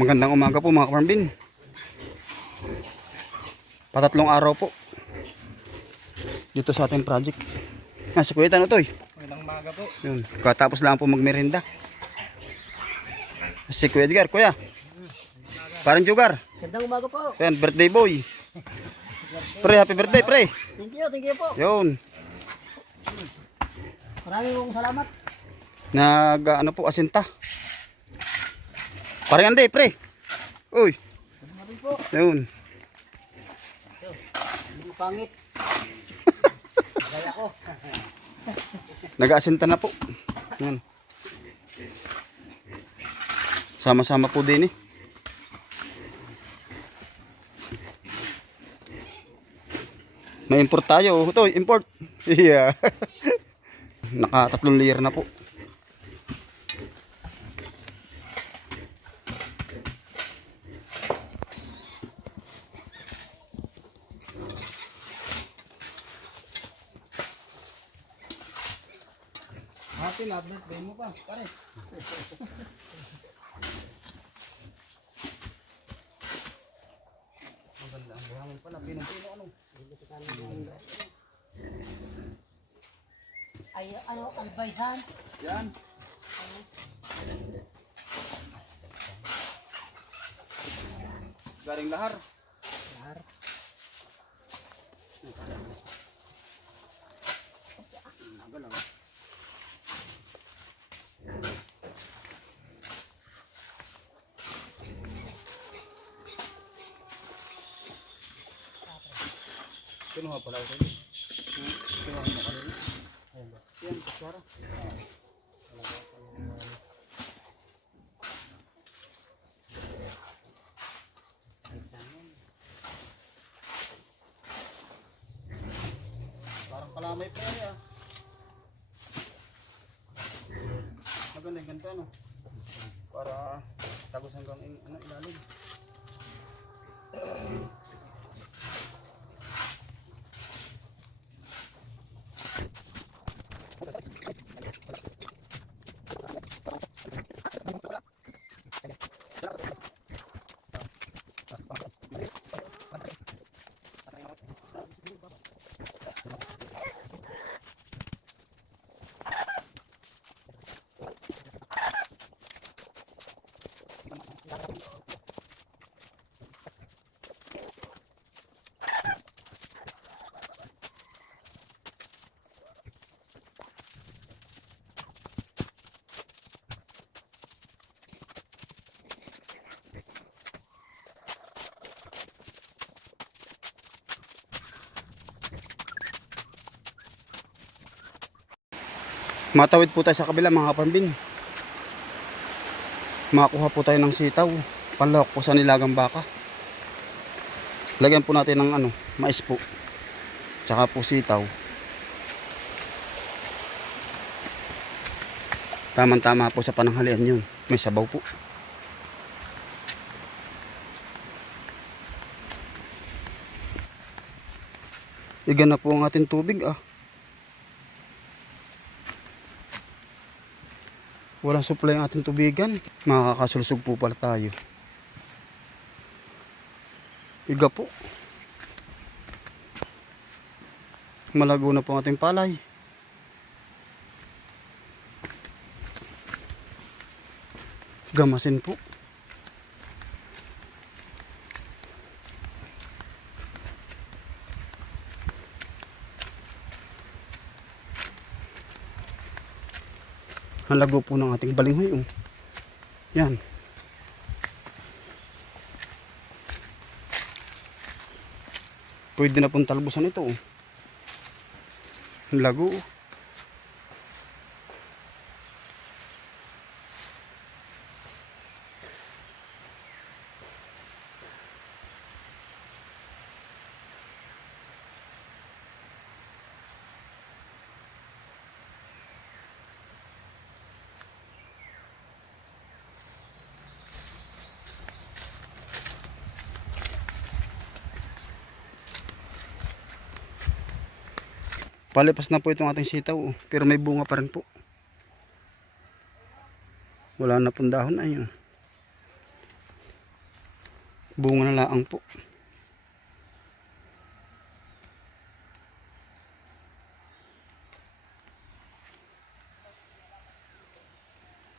Magandang umaga po mga kaparmbin. Patatlong araw po. Dito sa ating project. Ah, si Kuya Tano Toy. Magandang umaga po. Yun. Katapos lang po magmerinda. Si Kuya Edgar, Kuya. Parang Jugar. Gandang umaga po. Yan, birthday boy. Pre, happy birthday, pre. Thank you, thank you po. Yun. Maraming salamat. Nag, ano po, asinta. Parang ande, pre. Uy. Yun. Pangit. Gaya ko. Nag-aasinta na po. Yan. Sama-sama po din eh. May import tayo. Ito, import. Yeah. Naka tatlong layer na po. Birthday mo pa. Pare. Maganda ang buhangin pala. Pinong-pino ano. Ay, ano, albaysan? Yan. Galing lahar. Lahar. Kinuha pala ito. Kinuha mo kanina. Yan, kutsara. Parang kalamay pa yan ah. Maganda yung ganito Matawid po tayo sa kabila mga kapambin. Makakuha po tayo ng sitaw. Panlahok po sa nilagang baka. Lagyan po natin ng ano, mais po. Tsaka po sitaw. Tamang-tama po sa pananghalian yun. May sabaw po. Igan na po ang ating tubig ah. Walang supply ang ating tubigan. Makakasulsog po pala tayo. Iga po. Malago na po ang ating palay. Gamasin po. Ang po ng ating balinghoy. Oh. Yan. Pwede na pong talbusan ito. Oh. Ang oh. Palipas na po itong ating sitaw. oh. Pero may bunga pa rin po. Wala na pong dahon ayun. Bunga na laang po.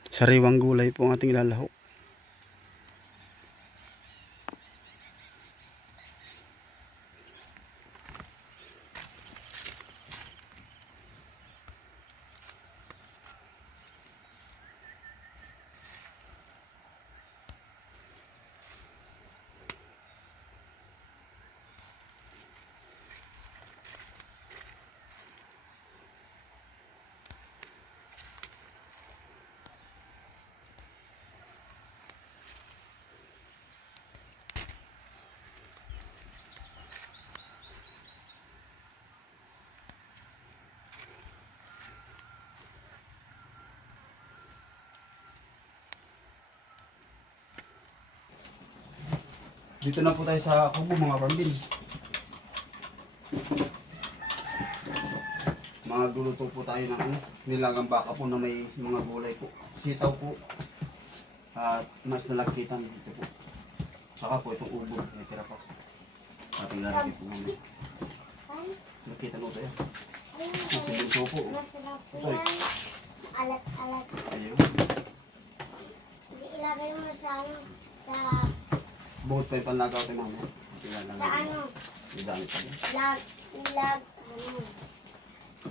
Sariwang gulay po ang ating ilalaho. Dito na po tayo sa kubo mga pambin. Mga guluto po tayo ng ano, nilagang baka po na may mga gulay po. Sitaw po. At mas nalagkitan dito po. Saka po itong ubo, may tira pa. Ating lalagay po muna. Nakita mo tayo. Nasa bunso po. Masarap po yan. Alat-alat. Ayun. Ilagay mo sa ano, sa, Bukod pa yung panlagaw mamaya. Ilalagay sa ano, May dami pa din. lag, lag, ano,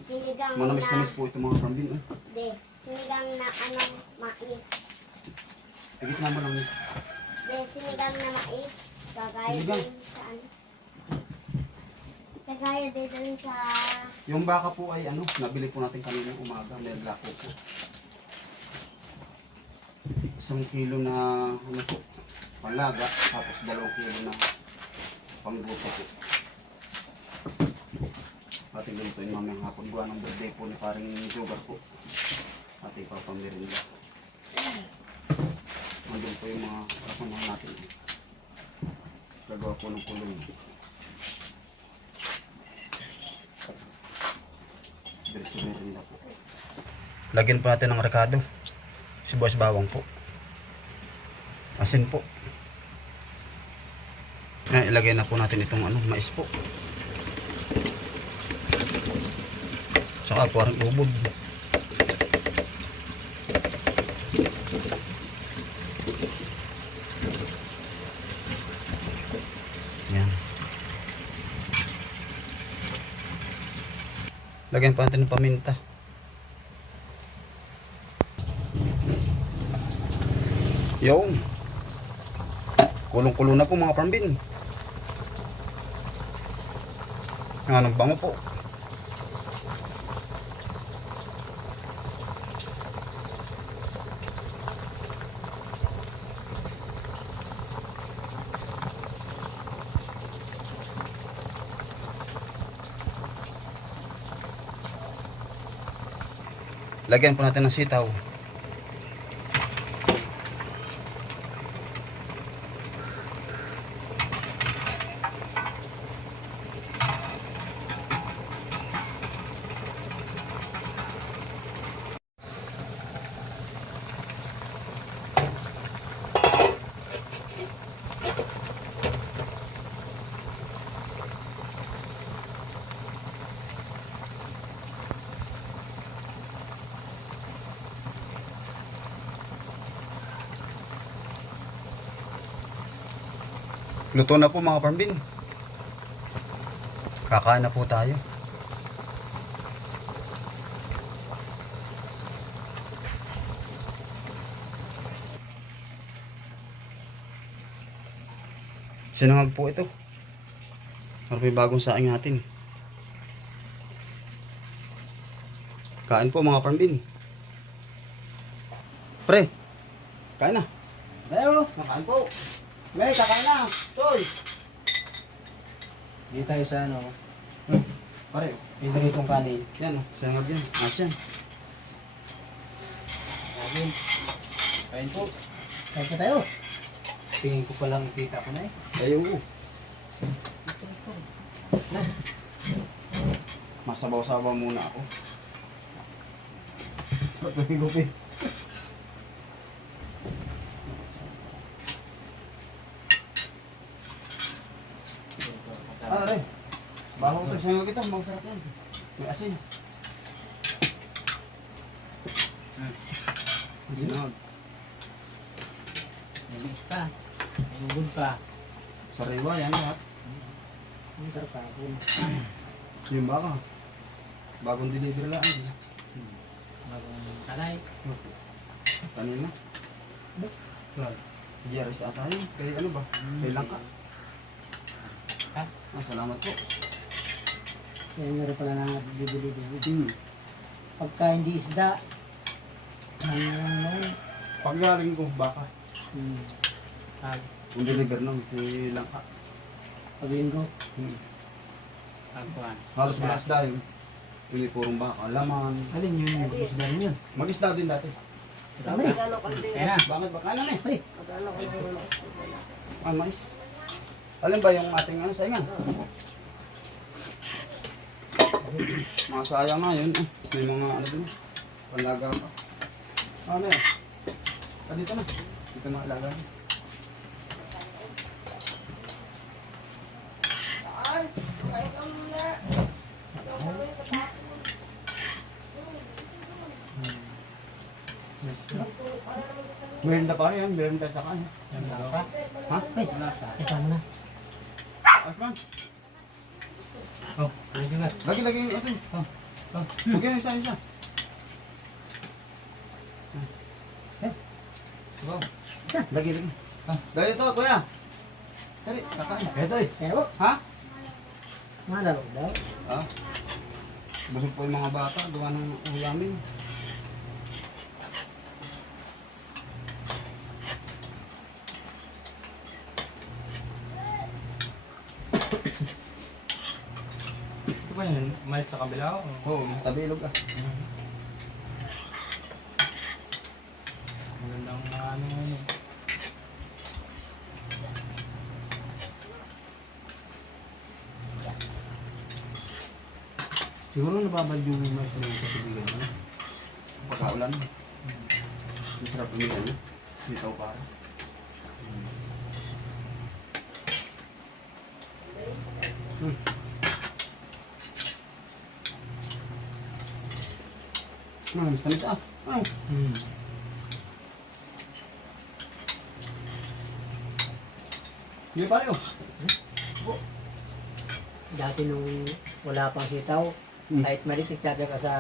sinigang na, namis po itong mga pambin. Eh. de, sinigang na ano, mais. Tigit na mo lang. eh. De, sinigang na mais. Kagaya Sinigang? din sa ano. Kagaya din sa, Yung baka po ay ano, nabili po natin kanina umaga, nilako po. Isang kilo na ano po, panlaga, tapos dalawang kilo na pangbuto po. Ating ganito yung mamayang hapon gawa ng birthday po ni paring sugar po. Ating papamirinda. Nandun po yung mga kasamahan natin. Gagawa po ng kulong. Diretso merinda po. Lagyan po natin ng rekado. Sibuyas bawang po. Asin po. Ayan, ilagay na po natin itong ano, mais po. Saka parang ubod. Yan. Lagyan pa natin ng paminta. Yung. Kulong-kulo na po mga pambin. Ang anong bango po. Lagyan po natin ng sitaw. Luto na po mga pambin. Kakain na po tayo. Sinangag po ito. Para yung bagong saing natin. Kain po mga pambin. Pre, kain na. Ayo, makain po. May, kakain na. Toy. Dito tayo sa ano, Pare, pinritong kanin. yan o. Sinangag yan. Asyan. Kain. Kain po. Kain po tayo. Tingin ko palang kita ko na eh. Ayaw. Masabaw-sabaw muna ako. Patuloy ko Sasayaw kita, masarap yan. May asin. Hmm. May mix pa. May ugod pa. Sariwa yan lahat. Ang sarap pa. Yung baka. Bagong delivery lang. Bagong kanay. Kanina. Well, GRS ata yun. Kaya ano ba? Kay Langka. Ha? Ah, salamat po. Yan meron pala na bibili din. Hmm. Pagka hindi isda, ano ano, Pag galing ko, baka. hmm, Pag, Yung deliver nung si Langka. pag linggo, Hmm. pagkuhan. Halos malas dahil. Hindi purong baka. Laman. alin yun yung isda rin yun. Mag-isda din dati. Dami. Kaya na. Bakit ba? Kanan eh. Ay, Ah, mais. Alin ba yung ating ano, saingan? mga sayang nga yun. eh. May mga ano din. Panlaga pa. Ano eh? Ah, dito na. Dito na alaga. Merenda pa yan. Merenda sa kanya. Yan na. Ha? ay, kasama na. Asman. Oh, medyo na. Lagi lagi atin. Oh, oh. Yung isa isa. Wow. Lagi lagi. Ah. Dali ito, kuya. Sari, kakain. Ito eh. Po, Ha? laro daw. Ah. Busog po yung mga bata. Gawa ng ulamin. May sa kabila o? Oo, oh, tabilog ah. Magandang mga ano ano. Siguro nababad yung mais na yung kasibigan mo. Pagkaulan. Masarap yung ano. Sitaw para. Hmm. Hmm, tamis ah. Ay, Hmm. hindi pare oh. Dati nung wala pang sitaw, Hmm. kahit maliit, nagtsaga ka sa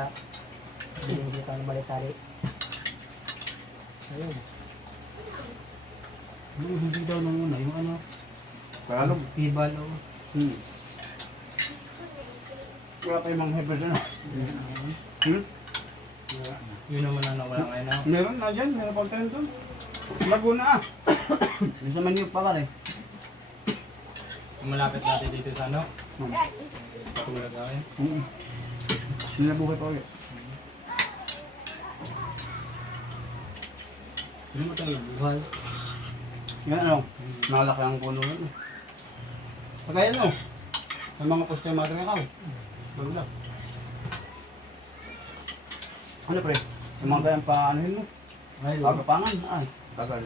biling sitaw na malitali. Ayun. Ano hindi daw nung una, yung ano? Tagalog. Tibal o. Hmm. Wala pa yung mga heber dyan ah. Hmm? Yun naman ang nawala ngayon ako. Meron na dyan, meron pa tayo doon. Laguna ah. Yung sa Maniyog pa pare. Malapit natin dito sa ano. Hmm. Patulad ako eh. Hmm. Nilabuhay pa ulit. Hindi mo tayo buhay. Yan ano, malaki ang puno yun. eh. Kagaya no, sa mga poste yung mga ikaw. Wala. Ano pre? Yung mga ganyan pa anuhin mo? Ayun. Pagapangan? Ay, tagal.